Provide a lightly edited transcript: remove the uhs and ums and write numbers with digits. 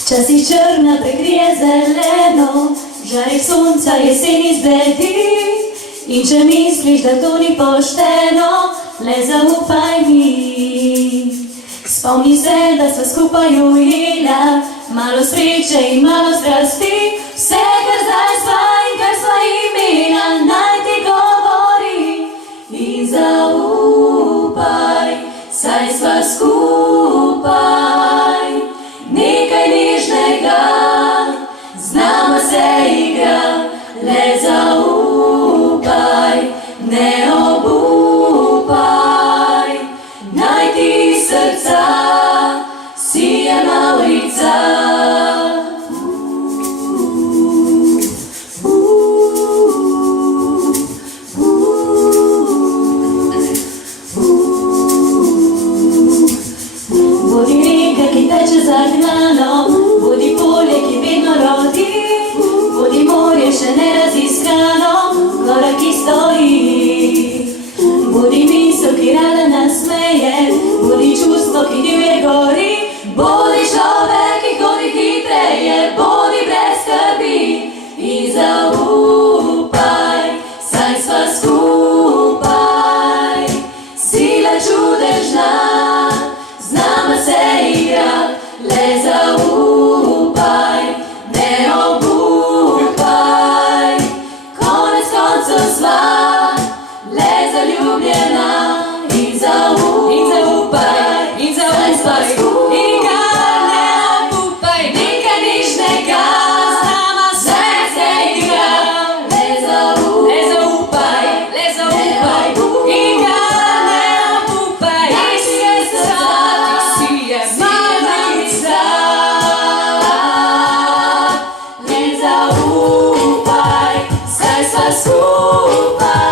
Wčasih črna prekrije zeleno, žarek sonca jeseni zbledi. In če misliš, da to ni pošteno, le zaupaj mi. Spomni se, da sva skupaj ujela, malo sreče in malo strasti. Vse, kar zdaj sva in kar sva imela, naj ti govori. In zaupaj, saj sva skupaj. Nekaj nežnega, z nama se igra, le zaupaj, ne obupaj. Naj ti srca sije mavrica. Bodi reka, ki teče zagnano, bodi polje, ki vedno rodi, bodi morje še neraziskano, gora, ki stoji. Bodi misel, ki rada nasmeje, bodi čustvo, ki divje gori, bodi človek, ki hodi hitreje, bodi brez skrbi. In zaupaj, saj sva skupaj, sila čudežna, z nama se igra, le zaupaj, ne obupaj. Konec koncev sva le zaljubljena. In zaupaj, saj sva skupaj. Ne obupaj, nekaj nežnega, z nama se igra, le zaupaj, ne obupaj. Naj si je srca, ti si je mavrica. Le zaupaj, saj sva skupaj.